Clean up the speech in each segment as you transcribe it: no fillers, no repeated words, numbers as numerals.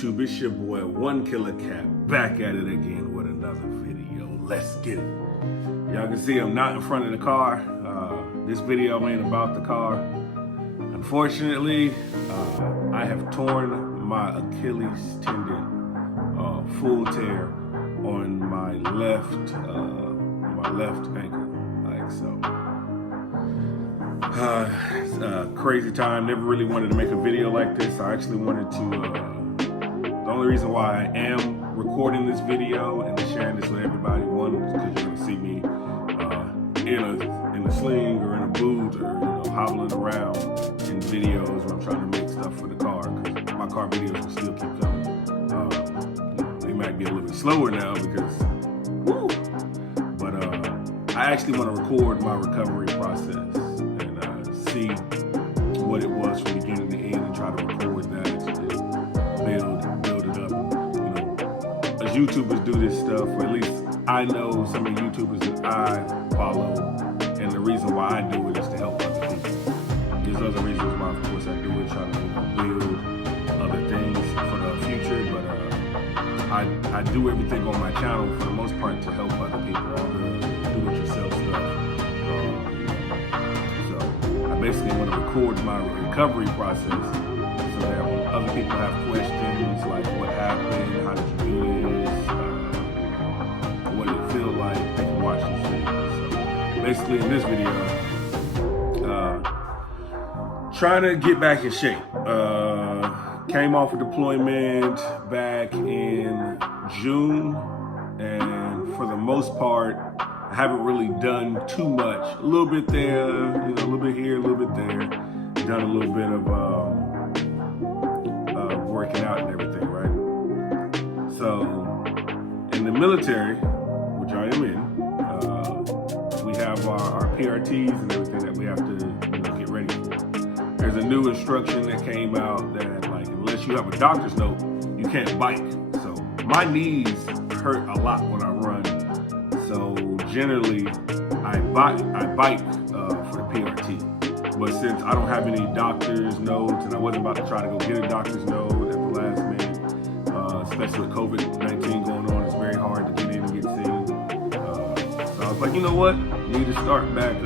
YouTube? It's your boy, One Killer Cat, back at it again with another video. Let's get it. Y'all can see I'm not in front of the car. This video ain't about the car. Unfortunately, I have torn my Achilles tendon, full tear on my left ankle, like so. It's a crazy time. Never really wanted to make a video like this. I actually wanted to, the only reason why I am recording this video and sharing this with everybody, one, is because you're gonna see me in a sling or in a boot or hobbling around in videos when I'm trying to make stuff for the car, because my car videos will still keep coming. They might be a little bit slower now because, woo! But I actually want to record my recovery process and see what it was from beginning to end and try to record that and build it up. As YouTubers do this stuff, or at least I know some of the YouTubers that I follow, and the reason why I do it is to help other people. There's other reasons why, of course, I do it, trying to build other things for the future, but I do everything on my channel for the most part to help other people, all the do-it-yourself stuff. So I basically want to record my recovery process so that when other people have questions like what happened, how did you do this, what did it feel like, they can watch this video. So basically in this video, trying to get back in shape. Came off a deployment back in June, and for the most part, I haven't really done too much. A little bit there, a little bit here, a little bit there. Done a little bit of working out and everything, right? So, in the military, which I am in, we have our PRTs and everything that we have to get ready for. There's a new instruction that came out that, like, unless you have a doctor's note, you can't bike. So my knees hurt a lot when I run. So generally, I bike for the PRT. But since I don't have any doctor's notes, and I wasn't about to try to go get a doctor's note at the last minute, especially with COVID-19 going on, it's very hard to get in and get seen. So I was like, you know what? I need to start back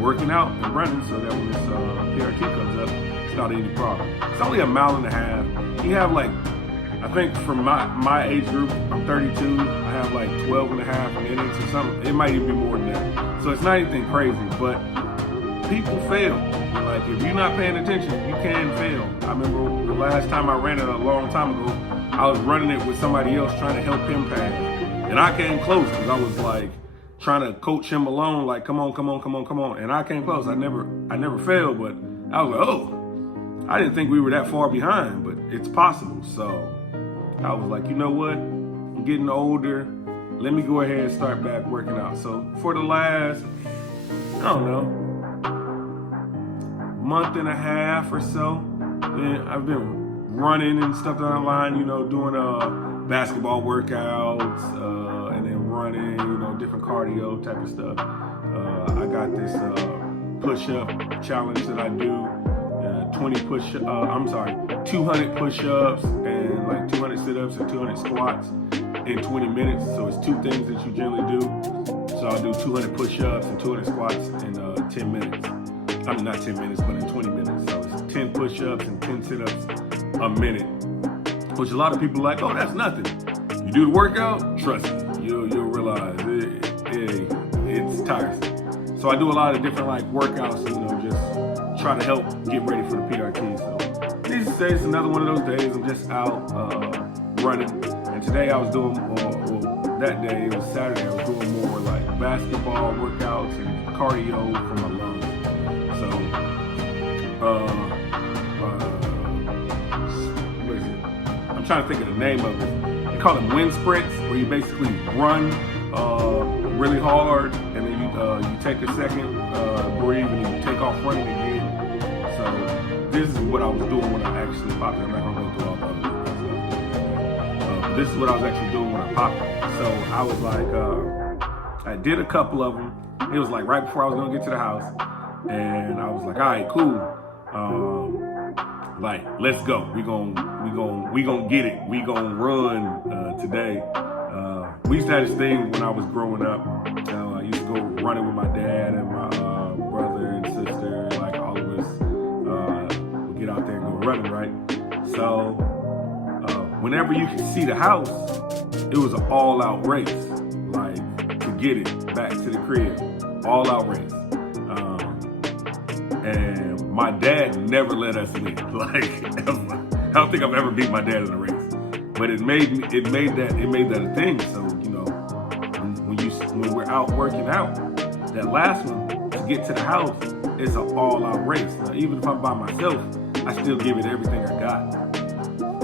working out and running so that when this PRT comes up, it's not any problem. It's only 1.5 miles. You have like, I think from my age group, I'm 32, I have like 12.5 minutes or something. It might even be more than that. So it's not anything crazy, but people fail. Like, if you're not paying attention, you can fail. I remember the last time I ran it a long time ago, I was running it with somebody else trying to help him pass. And I came close because I was like, trying to coach him along, like, come on. And I came close. I never failed, but I was like, oh, I didn't think we were that far behind, but it's possible. So I was like, you know what? I'm getting older. Let me go ahead and start back working out. So for the last, I don't know, month and a half or so, I've been running and stuff online, doing basketball workouts, and then running, different cardio type of stuff. I got this push-up challenge that I do, 200 push-ups and like 200 sit-ups and 200 squats in 20 minutes. So it's two things that you generally do. So I'll do 200 push-ups and 200 squats in 10 minutes. I mean, not 10 minutes, but in 20 minutes. So it's 10 push-ups and 10 sit-ups a minute, which a lot of people are like, oh, that's nothing. You do the workout, trust me, you'll realize it's tiresome. So I do a lot of different like workouts, just try to help get ready for the PRT. So needless to say, it's another one of those days I'm just out running. And today I was doing, that day, it was Saturday, I was doing more like basketball workouts and cardio for my lungs. So, what is it? I'm trying to think of the name of it. They call them wind sprints, where you basically run really hard, and then you take a second, breathe, and then you take off running again. So this is what I was doing when I actually popped it. I'm not gonna go through all the other stuff. This is what I was actually doing when I popped it. So I was like, I did a couple of them. It was like right before I was gonna get to the house, and I was like, all right, cool. like, let's go. We gonna get it. We gonna run today. We used to have this thing when I was growing up. I used to go running with my dad and my brother and sister. Like all of us would get out there and go running, right? So whenever you could see the house, it was an all-out race, like to get it back to the crib, all-out race. And my dad never let us win. Like, I don't think I've ever beat my dad in a race, but it made that a thing. So when we're out working out, that last one to get to the house is an all-out race. Now, even if I'm by myself, I still give it everything I got.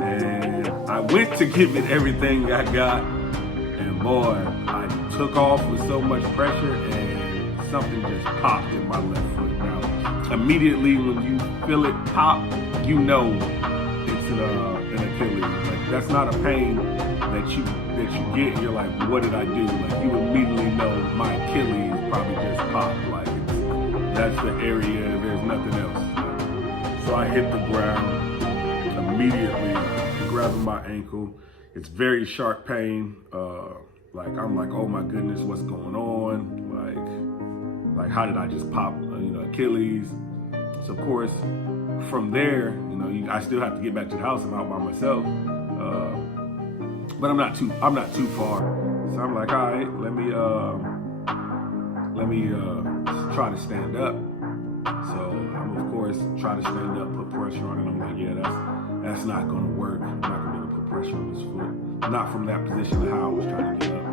And I went to give it everything I got, and boy, I took off with so much pressure, and something just popped in my left foot. Now, immediately when you feel it pop, you know it's an Achilles. Like, that's not a pain that you get. You're like, what did I do? Like, you immediately know my Achilles probably just popped. Like, that's the area. There's nothing else. So I hit the ground immediately, grabbing my ankle. It's very sharp pain. Like, I'm like, oh my goodness, what's going on? Like how did I just pop, Achilles? So of course, from there, I still have to get back to the house. I'm out by myself, but I'm not too far. So I'm like, all right, let me try to stand up. So I'm of course try to stand up, put pressure on it. I'm like, yeah, that's not gonna work. I'm not gonna be able to put pressure on this foot. Not from that position of how I was trying to get up.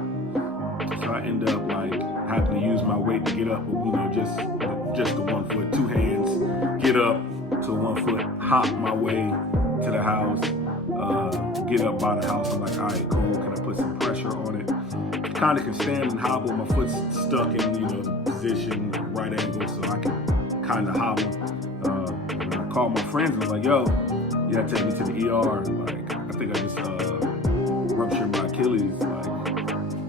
So I end up like having to use my weight to get up, but just the 1 foot, 2 hands, get up to 1 foot, hop my way to the house, get up by the house. I'm like, all right, cool. Can I put some pressure on it? Kind of can stand and hobble. My foot's stuck in position, right angle, so I can kind of hobble. And I called my friends and I was like, yo, you gotta take me to the ER. Like, I think I just ruptured my Achilles. Like,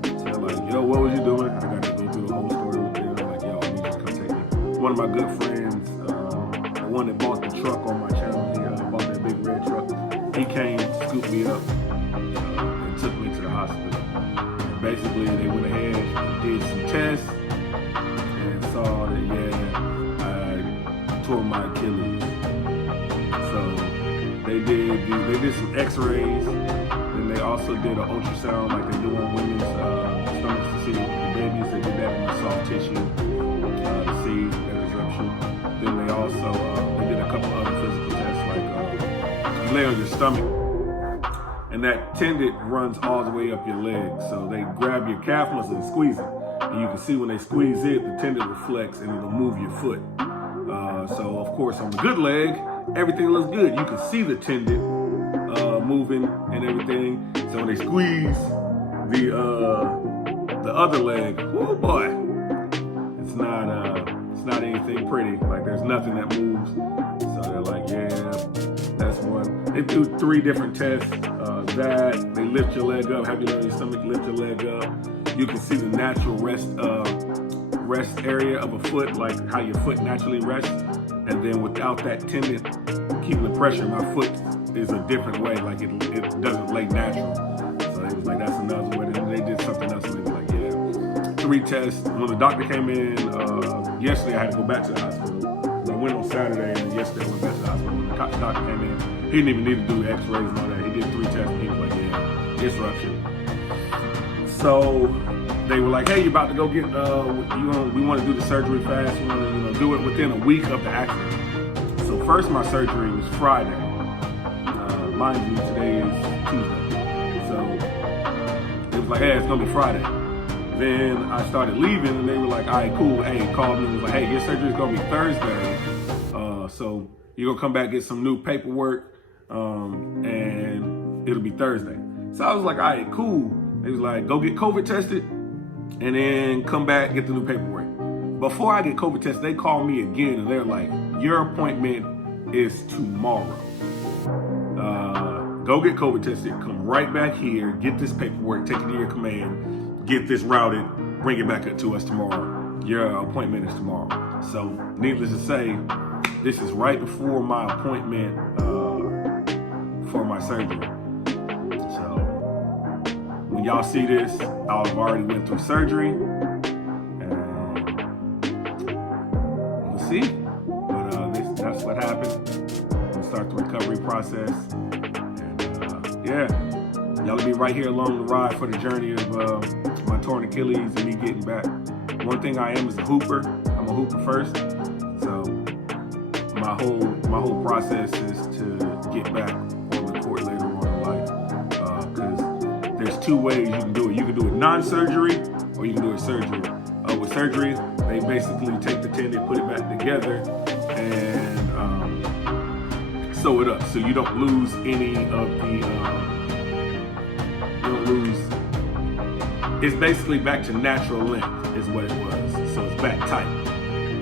so they're like, yo, what was you doing? I gotta go through the whole story with them. I'm like, yo, I need you to come take me. One of my good friends, the one that bought the truck on my channel, he bought that big red truck. He came, scooped me up, and took me to the hospital. And basically, they went ahead and did some tests and saw that, yeah, I tore my Achilles. So they did some x-rays, and they also did an ultrasound like they do on women's stomachs to see the babies. They did that in the soft tissue to see that it's ruptured. Then they also they did a couple other physical tests, like you lay on your stomach, and that tendon runs all the way up your leg. So they grab your calf muscle and squeeze it, and you can see when they squeeze it, the tendon reflects and it'll move your foot. So of course on the good leg, everything looks good. You can see the tendon moving and everything. So when they squeeze the other leg, oh boy, it's not anything pretty. Like, there's nothing that moves. So they're like, yeah, that's one. They do 3 different tests. That they lift your leg up, have you on your stomach, lift your leg up. You can see the natural rest area of a foot, like how your foot naturally rests. And then without that tendon keeping the pressure, my foot is a different way. Like it doesn't lay natural. So it was like, that's another way. They did something else, and they were like, yeah. 3 tests. When the doctor came in yesterday, I had to go back to the hospital. I went on Saturday, and yesterday I went back to the hospital. When the doctor came in, he didn't even need to do X-rays and all that. He did 3 tests, and he was like, yeah, it's ruptured. So they were like, hey, you're about to go get, we want to do the surgery fast. We want to do it within a week of the accident. So first my surgery was Friday. Mind you, today is Tuesday. So it was like, hey, it's going to be Friday. Then I started leaving, and they were like, all right, cool. Hey, called me and was like, hey, your surgery is going to be Thursday. So you're going to come back, get some new paperwork, and it'll be Thursday. So I was like, all right, cool. They was like, go get COVID tested and then come back, get the new paperwork. Before I get COVID tested, they call me again and they're like, your appointment is tomorrow. Go get COVID tested, come right back here, get this paperwork, take it to your command, get this routed, bring it back up to us tomorrow. Your appointment is tomorrow. So needless to say, this is right before my appointment for my surgery. So when y'all see this, I'll have already went through surgery, and we'll see. But that's what happened. We'll start the recovery process, and yeah, y'all will be right here along the ride for the journey of my torn Achilles and me getting back. One thing I am is a hooper. I'm a hooper first, so my whole process is to get back on the court later on in life. Because there's two ways you can do it. You can do it non-surgery, or you can do it surgery. With surgery, they basically take the tendon, put it back together, and sew it up, so you don't lose any of the. You don't lose. It's basically back to natural length, is what it was. So it's back tight.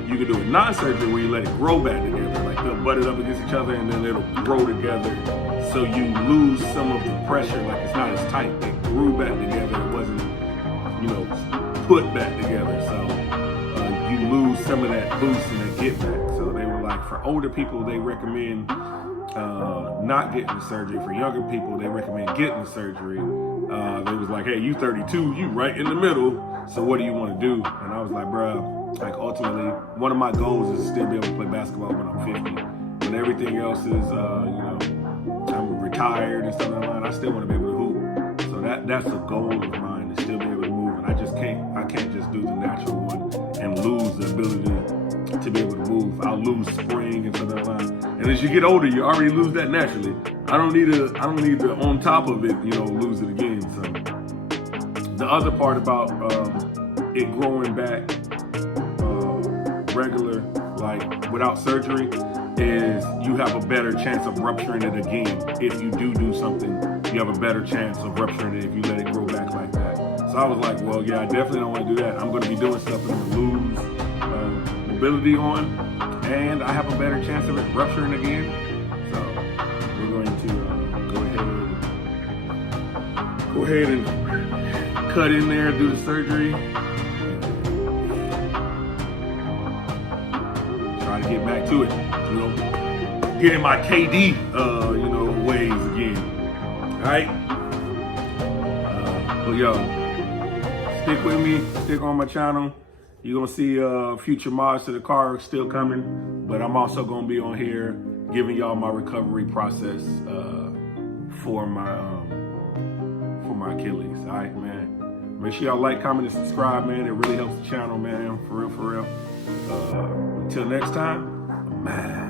You can do it non-surgery where you let it grow back together, like they'll butt it up against each other and then it'll grow together. So you lose some of the pressure, like it's not as tight. It grew back together. It wasn't, put back together. So you lose some of that boost and that get back. So they were like, for older people, they recommend not getting the surgery. For younger people, they recommend getting the surgery. They was like, hey, you 32, you right in the middle. So what do you want to do? And I was like, bruh, like ultimately, one of my goals is to still be able to play basketball when I'm 50. When everything else is, I'm retired and stuff like that, I still want to be able to hoop. So that's a goal of mine, to still be able to move. And I can't just do the natural one and lose the ability to be able to move. I'll lose spring and stuff like that. And as you get older, you already lose that naturally. I don't need to on top of it, lose it again. So the other part about it growing back regular, like without surgery, is you have a better chance of rupturing it again. If you do something, you have a better chance of rupturing it if you let it grow back like that. So I was like, well, yeah, I definitely don't want to do that. I'm going to be doing stuff that I'm going to lose mobility on, and I have a better chance of it rupturing again. So we're going to go ahead and cut in there, do the surgery, try to get back to it, get in my KD, ways again. All right. But yo, stick with me, stick on my channel. You're gonna see future mods to the car still coming, but I'm also gonna be on here giving y'all my recovery process for my Achilles. All right, man. Make sure y'all like, comment, and subscribe, man. It really helps the channel, man. For real. Until next time, man.